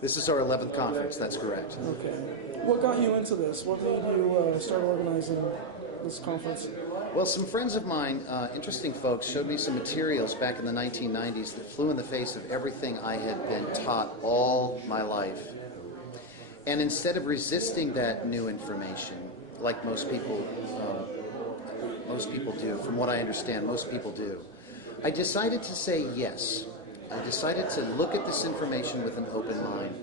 This is our 11th conference, that's correct. Okay. What got you into this? What made you start organizing this conference? Well, some friends of mine, interesting folks, showed me some materials back in the 1990s that flew in the face of everything I had been taught all my life. And instead of resisting that new information, like most people do, from what I understand, most people do, I decided to say yes. I decided to look at this information with an open mind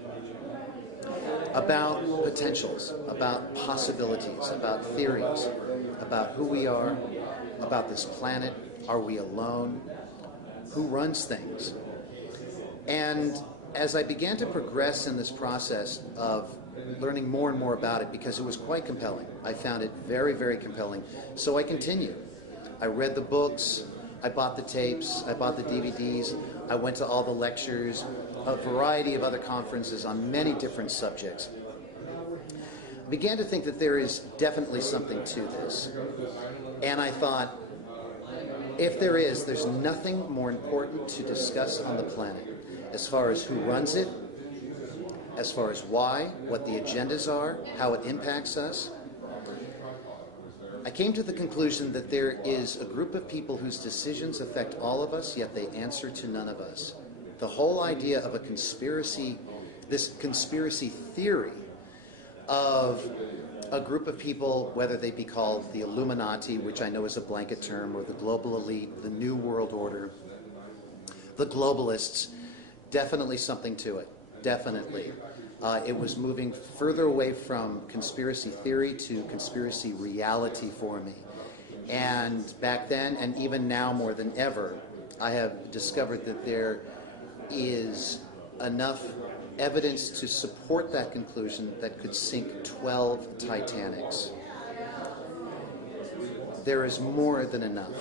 about potentials, about possibilities, about theories, about who we are, about this planet. Are we alone? Who runs things? And as I began to progress in this process of learning more and more about it, because it was quite compelling, I found it very, very compelling, so I continued. I read the books, I bought the tapes, I bought the DVDs, I went to all the lectures, a variety of other conferences on many different subjects. I began to think that there is definitely something to this. And I thought, if there is, there's nothing more important to discuss on the planet as far as who runs it, as far as why, what the agendas are, how it impacts us. I came to the conclusion that there is a group of people whose decisions affect all of us, yet they answer to none of us. The whole idea of a conspiracy, this conspiracy theory of a group of people, whether they be called the Illuminati, which I know is a blanket term, or the global elite, the New World Order, the globalists, definitely something to it, definitely. It was moving further away from conspiracy theory to conspiracy reality for me. And back then, and even now more than ever, I have discovered that there is enough evidence to support that conclusion that could sink 12 Titanics. There is more than enough.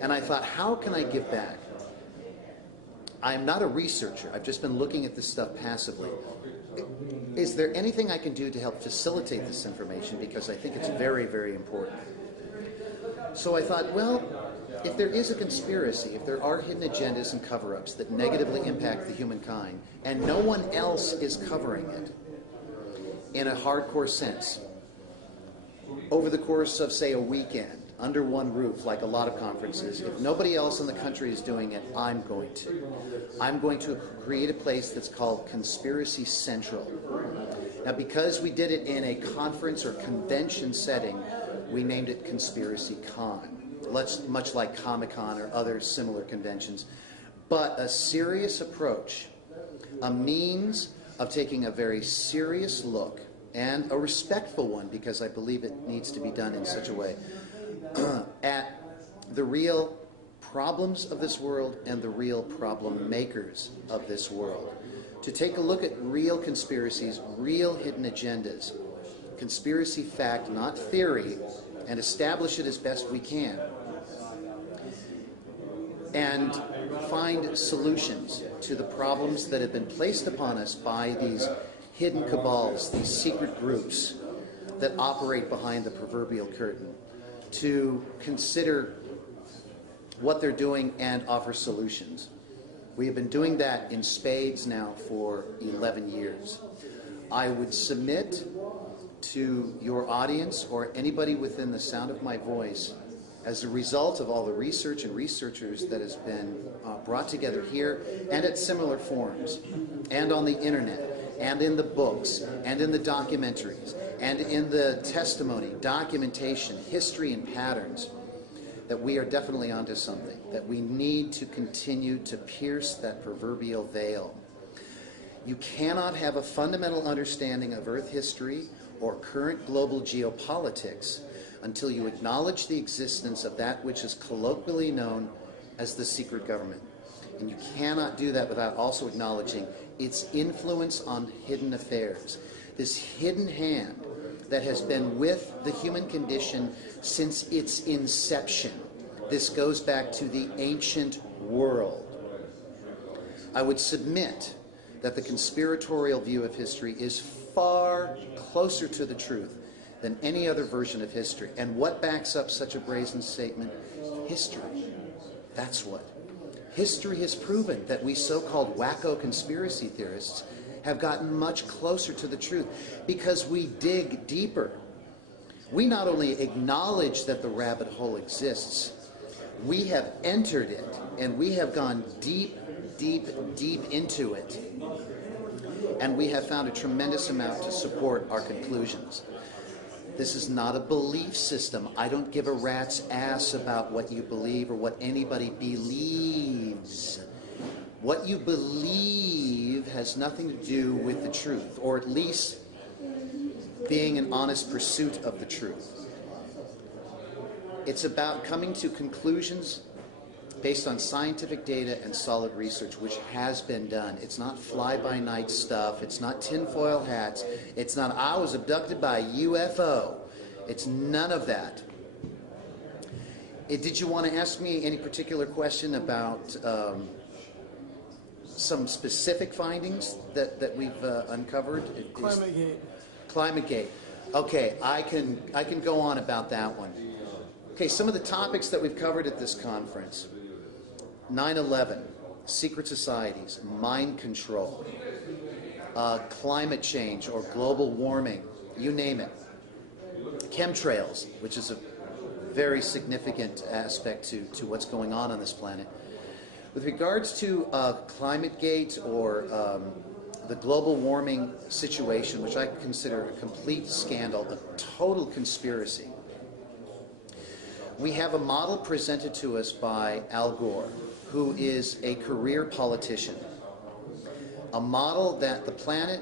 And I thought, how can I give back? I'm not a researcher. I've just been looking at this stuff passively. Is there anything I can do to help facilitate this information? Because I think it's very, very important. So I thought, well, if there is a conspiracy, if there are hidden agendas and cover-ups that negatively impact the humankind, and no one else is covering it in a hardcore sense, over the course of, say, a weekend, under one roof, like a lot of conferences, if nobody else in the country is doing it, I'm going to. I'm going to create a place that's called Conspiracy Central. Now, because we did it in a conference or convention setting, we named it Conspiracy Con, much like Comic-Con or other similar conventions. But a serious approach, a means of taking a very serious look, and a respectful one, because I believe it needs to be done in such a way, at the real problems of this world and the real problem makers of this world. To take a look at real conspiracies, real hidden agendas, conspiracy fact, not theory, and establish it as best we can. And find solutions to the problems that have been placed upon us by these hidden cabals, these secret groups that operate behind the proverbial curtain, to consider what they're doing and offer solutions. We have been doing that in spades now for 11 years. I would submit to your audience or anybody within the sound of my voice, as a result of all the research and researchers that has been brought together here and at similar forums and on the internet and in the books and in the documentaries and in the testimony, documentation, history, and patterns, that we are definitely onto something, that we need to continue to pierce that proverbial veil. You cannot have a fundamental understanding of Earth history or current global geopolitics until you acknowledge the existence of that which is colloquially known as the secret government. And you cannot do that without also acknowledging its influence on hidden affairs. This hidden hand that has been with the human condition since its inception. This goes back to the ancient world. I would submit that the conspiratorial view of history is far closer to the truth than any other version of history. And what backs up such a brazen statement? History. That's what. History has proven that we so-called wacko conspiracy theorists have gotten much closer to the truth because we dig deeper. We not only acknowledge that the rabbit hole exists, we have entered it and we have gone deep, deep, deep into it. And we have found a tremendous amount to support our conclusions. This is not a belief system. I don't give a rat's ass about what you believe or what anybody believes. What you believe has nothing to do with the truth, or at least being an honest pursuit of the truth. It's about coming to conclusions based on scientific data and solid research, which has been done. It's not fly-by-night stuff. It's not tinfoil hats. It's not, I was abducted by a UFO. It's none of that. Did you want to ask me any particular question about some specific findings that we've uncovered? ClimateGate. ClimateGate. Okay, I can go on about that one. Okay, some of the topics that we've covered at this conference: 9/11, secret societies, mind control, climate change or global warming, you name it. Chemtrails, which is a very significant aspect to what's going on this planet. With regards to ClimateGate or the global warming situation, which I consider a complete scandal, a total conspiracy, we have a model presented to us by Al Gore, who is a career politician. A model that the planet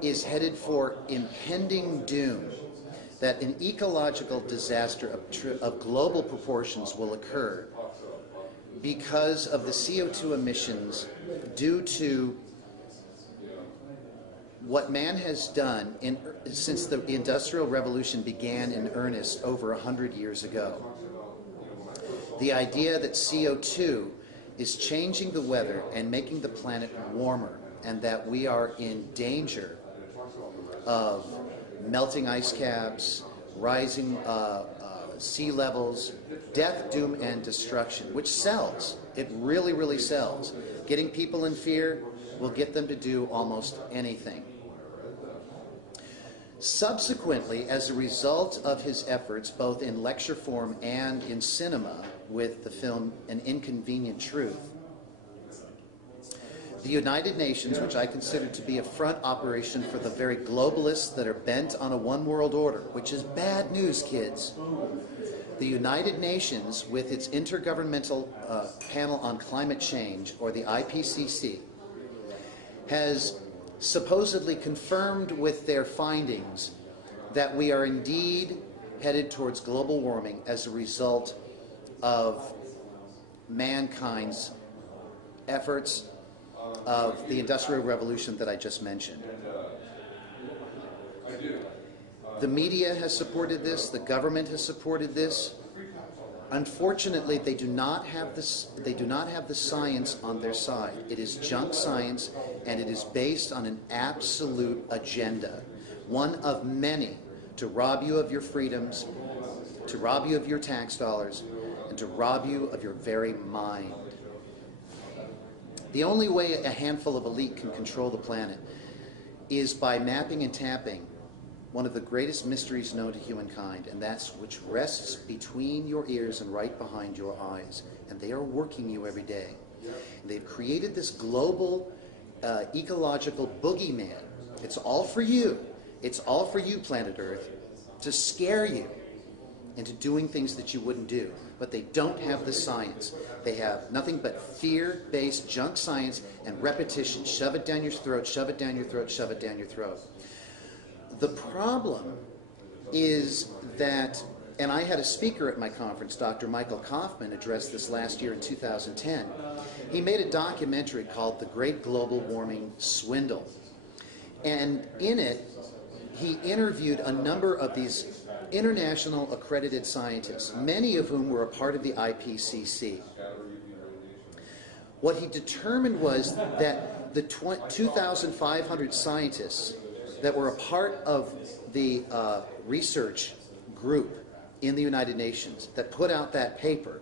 is headed for impending doom, that an ecological disaster of global proportions will occur because of the CO2 emissions due to what man has done since the Industrial Revolution began in earnest over 100 years ago. The idea that CO2 is changing the weather and making the planet warmer, and that we are in danger of melting ice caps, rising sea levels, death, doom, and destruction, which sells. It really, really sells. Getting people in fear will get them to do almost anything. Subsequently, as a result of his efforts, both in lecture form and in cinema with the film An Inconvenient Truth, the United Nations, which I consider to be a front operation for the very globalists that are bent on a one world order, which is bad news, kids. The United Nations, with its Intergovernmental Panel on Climate Change, or the IPCC, has supposedly confirmed with their findings that we are indeed headed towards global warming as a result of mankind's efforts of the Industrial Revolution that I just mentioned. The media has supported this, the government has supported this. Unfortunately, they do not have this. They do not have the science on their side. It is junk science, and it is based on an absolute agenda, one of many, to rob you of your freedoms, to rob you of your tax dollars, and to rob you of your very mind. The only way a handful of elite can control the planet is by mapping and tapping one of the greatest mysteries known to humankind, and that's which rests between your ears and right behind your eyes. And they are working you every day. And they've created this global ecological boogeyman. It's all for you. It's all for you, planet Earth, to scare you into doing things that you wouldn't do. But they don't have the science. They have nothing but fear-based junk science and repetition. Shove it down your throat, shove it down your throat, shove it down your throat. The problem is that, and I had a speaker at my conference, Dr. Michael Kaufman, addressed this last year in 2010. He made a documentary called The Great Global Warming Swindle. And in it, he interviewed a number of these international accredited scientists, many of whom were a part of the IPCC. What he determined was that the 2,500 scientists that were a part of the research group in the United Nations that put out that paper,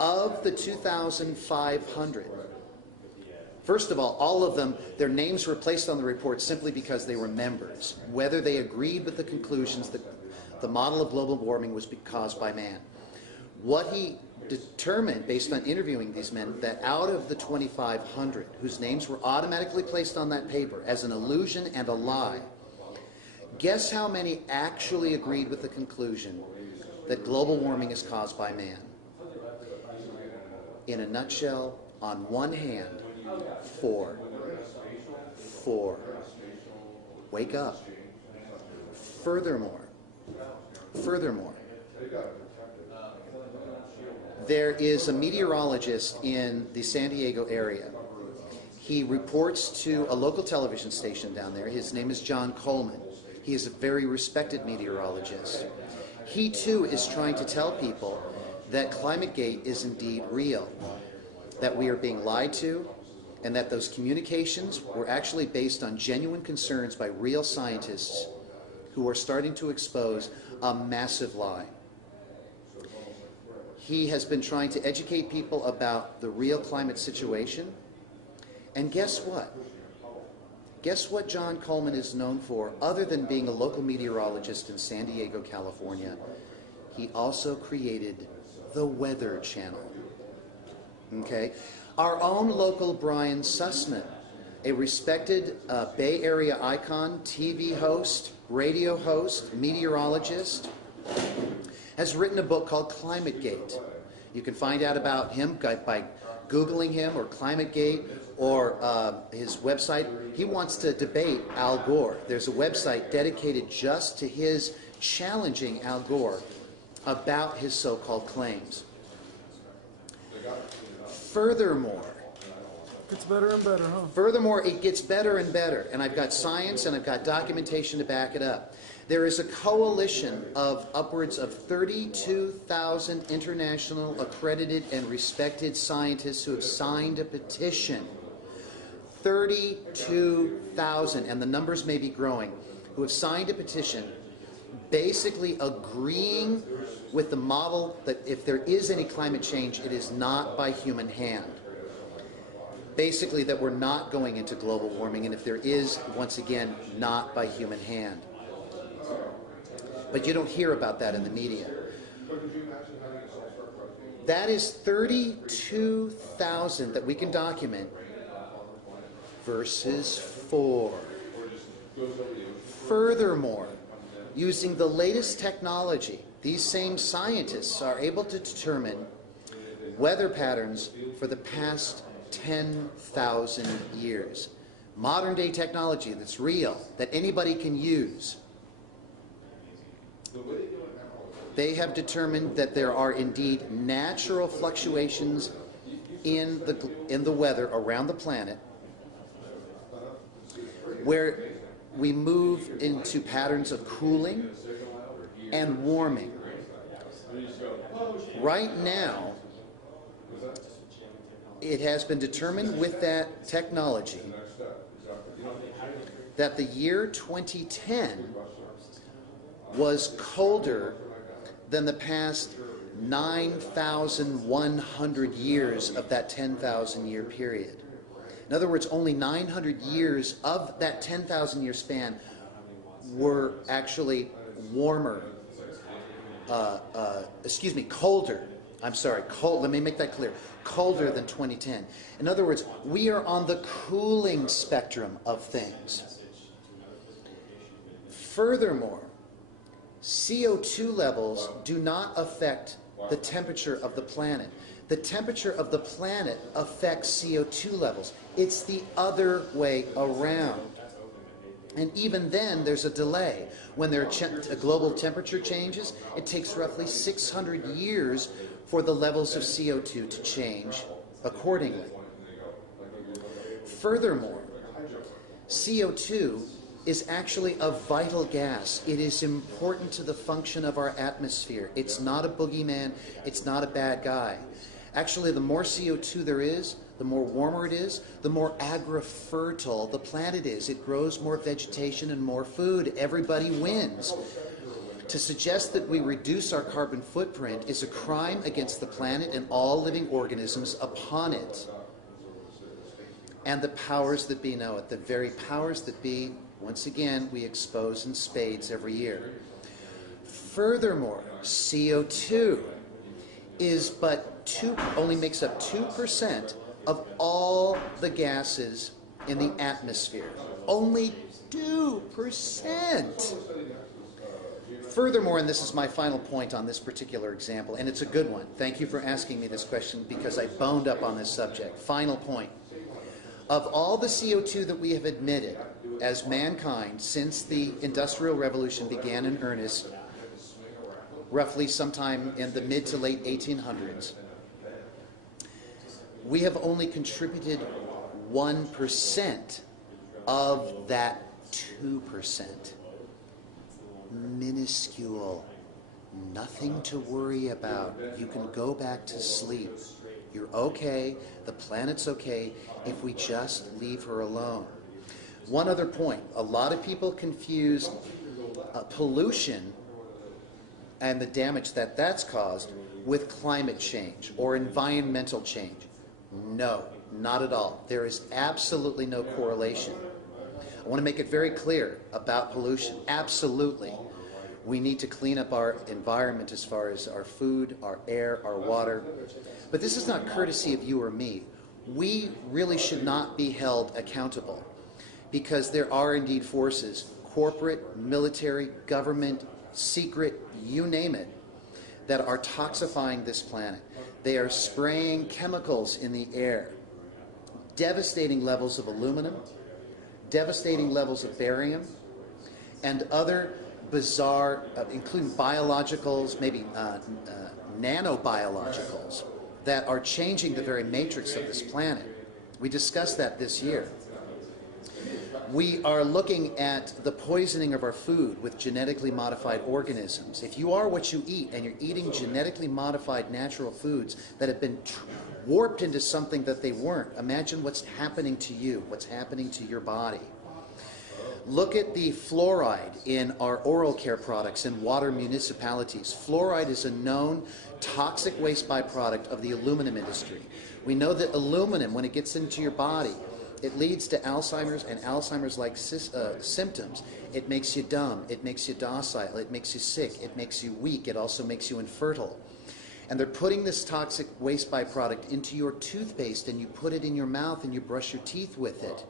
of the 2,500, First of all of them, their names were placed on the report simply because they were members, whether they agreed with the conclusions that the model of global warming was caused by man. What he determined, based on interviewing these men, that out of the 2,500 whose names were automatically placed on that paper as an illusion and a lie, guess how many actually agreed with the conclusion that global warming is caused by man? In a nutshell, on one hand, 4. Wake up. Furthermore, there is a meteorologist in the San Diego area. He reports to a local television station down there. His name is John Coleman. He is a very respected meteorologist. He too is trying to tell people that ClimateGate is indeed real, that we are being lied to, and that those communications were actually based on genuine concerns by real scientists who are starting to expose a massive lie. He has been trying to educate people about the real climate situation. And guess what? Guess what John Coleman is known for, other than being a local meteorologist in San Diego, California? He also created the Weather Channel. Okay? Our own local Brian Sussman, a respected Bay Area icon, TV host, radio host, meteorologist, has written a book called ClimateGate. You can find out about him by Googling him or ClimateGate or his website. He wants to debate Al Gore. There's a website dedicated just to his challenging Al Gore about his so-called claims. Furthermore, it's better and better, huh? Furthermore, it gets better and better, and I've got science and I've got documentation to back it up. There is a coalition of upwards of 32,000 international accredited and respected scientists who have signed a petition. 32,000, and the numbers may be growing, who have signed a petition basically agreeing with the model that if there is any climate change, it is not by human hand. Basically that we're not going into global warming, and if there is, once again, not by human hand. But you don't hear about that in the media. That is 32,000 that we can document versus 4. Furthermore, using the latest technology, these same scientists are able to determine weather patterns for the past 10,000 years. Modern day technology that's real, that anybody can use. They have determined that there are indeed natural fluctuations in the weather around the planet where we move into patterns of cooling and warming. Right now, it has been determined with that technology that the year 2010 was colder than the past 9,100 years of that 10,000 year period. In other words, only 900 years of that 10,000 year span were actually warmer, colder. I'm sorry, let me make that clear. Colder than 2010. In other words, we are on the cooling spectrum of things. Furthermore, CO2 levels do not affect the temperature of the planet. The temperature of the planet affects CO2 levels. It's the other way around. And even then, there's a delay. When there are global temperature changes, it takes roughly 600 years for the levels of CO2 to change accordingly. Furthermore, CO2 is actually a vital gas. It is important to the function of our atmosphere. It's not a boogeyman. It's not a bad guy. Actually, the more CO2 there is, the more warmer it is, the more agri-fertile the planet is. It grows more vegetation and more food. Everybody wins. To suggest that we reduce our carbon footprint is a crime against the planet and all living organisms upon it. and the powers that be know it. The very powers that be, once again, we expose in spades every year. Furthermore, CO2 only makes up 2% of all the gases in the atmosphere. Only 2%. Furthermore, and this is my final point on this particular example, and it's a good one. Thank you for asking me this question because I boned up on this subject. Final point. Of all the CO2 that we have emitted as mankind since the Industrial Revolution began in earnest, roughly sometime in the mid to late 1800s, we have only contributed 1% of that 2%. Minuscule. Nothing to worry about. You can go back to sleep. You're okay. The planet's okay if we just leave her alone. One other point. A lot of people confuse pollution and the damage that that's caused with climate change or environmental change. No, not at all. There is absolutely no correlation. I want to make it very clear about pollution. Absolutely. We need to clean up our environment as far as our food, our air, our water. But this is not courtesy of you or me. We really should not be held accountable because there are indeed forces, corporate, military, government, secret, you name it, that are toxifying this planet. They are spraying chemicals in the air, devastating levels of aluminum, devastating levels of barium, and other bizarre, including biologicals, maybe nanobiologicals, that are changing the very matrix of this planet. We discussed that this year. We are looking at the poisoning of our food with genetically modified organisms. If you are what you eat and you're eating genetically modified natural foods that have been warped into something that they weren't, imagine what's happening to you, what's happening to your body. Look at the fluoride in our oral care products in water municipalities. Fluoride is a known toxic waste byproduct of the aluminum industry. We know that aluminum, when it gets into your body, it leads to Alzheimer's and Alzheimer's-like symptoms. It makes you dumb. It makes you docile. It makes you sick. It makes you weak. It also makes you infertile. And they're putting this toxic waste byproduct into your toothpaste, and you put it in your mouth and you brush your teeth with it.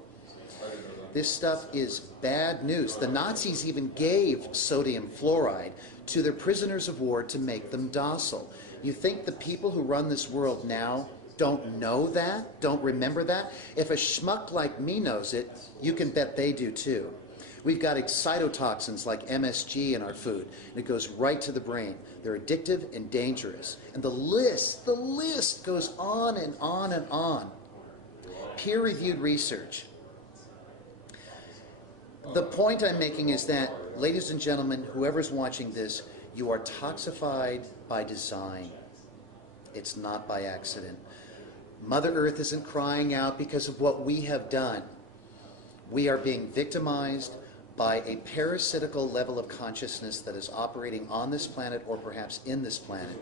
This stuff is bad news. The Nazis even gave sodium fluoride to their prisoners of war to make them docile. You think the people who run this world now don't know that, don't remember that? If a schmuck like me knows it, you can bet they do too. We've got excitotoxins like MSG in our food, and it goes right to the brain. They're addictive and dangerous. And the list goes on and on and on. Peer-reviewed research. The point I'm making is that, ladies and gentlemen, whoever's watching this, you are toxified by design. It's not by accident. Mother Earth isn't crying out because of what we have done. We are being victimized by a parasitical level of consciousness that is operating on this planet or perhaps in this planet.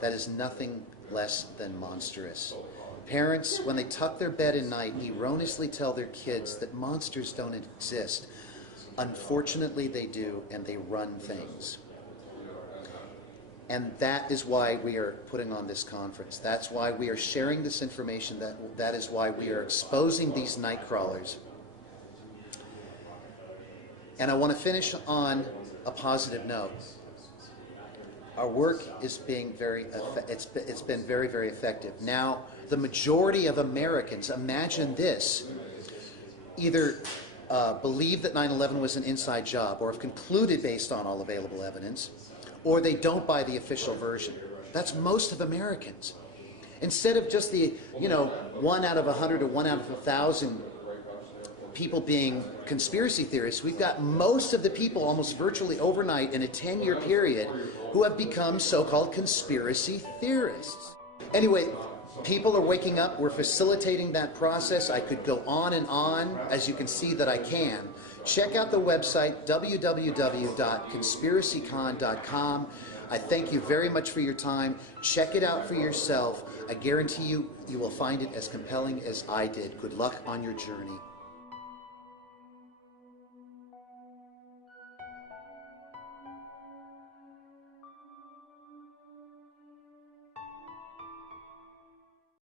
That is nothing less than monstrous. Parents, when they tuck their bed at night, erroneously tell their kids that monsters don't exist. Unfortunately, they do, and they run things. And that is why we are putting on this conference. That's why we are sharing this information. That is why we are exposing these night crawlers. And I want to finish on a positive note. Our work is being it's been very, very effective. Now, the majority of Americans, imagine this, either believe that 9/11 was an inside job or have concluded based on all available evidence, or they don't buy the official version. That's most of Americans. Instead of just the, 1 out of 100 or 1 out of 1,000 people being conspiracy theorists, we've got most of the people almost virtually overnight in a 10-year period who have become so-called conspiracy theorists. Anyway, people are waking up. We're facilitating that process. I could go on and on, as you can see that I can. Check out the website, www.conspiracycon.com. I thank you very much for your time. Check it out for yourself. I guarantee you, you will find it as compelling as I did. Good luck on your journey.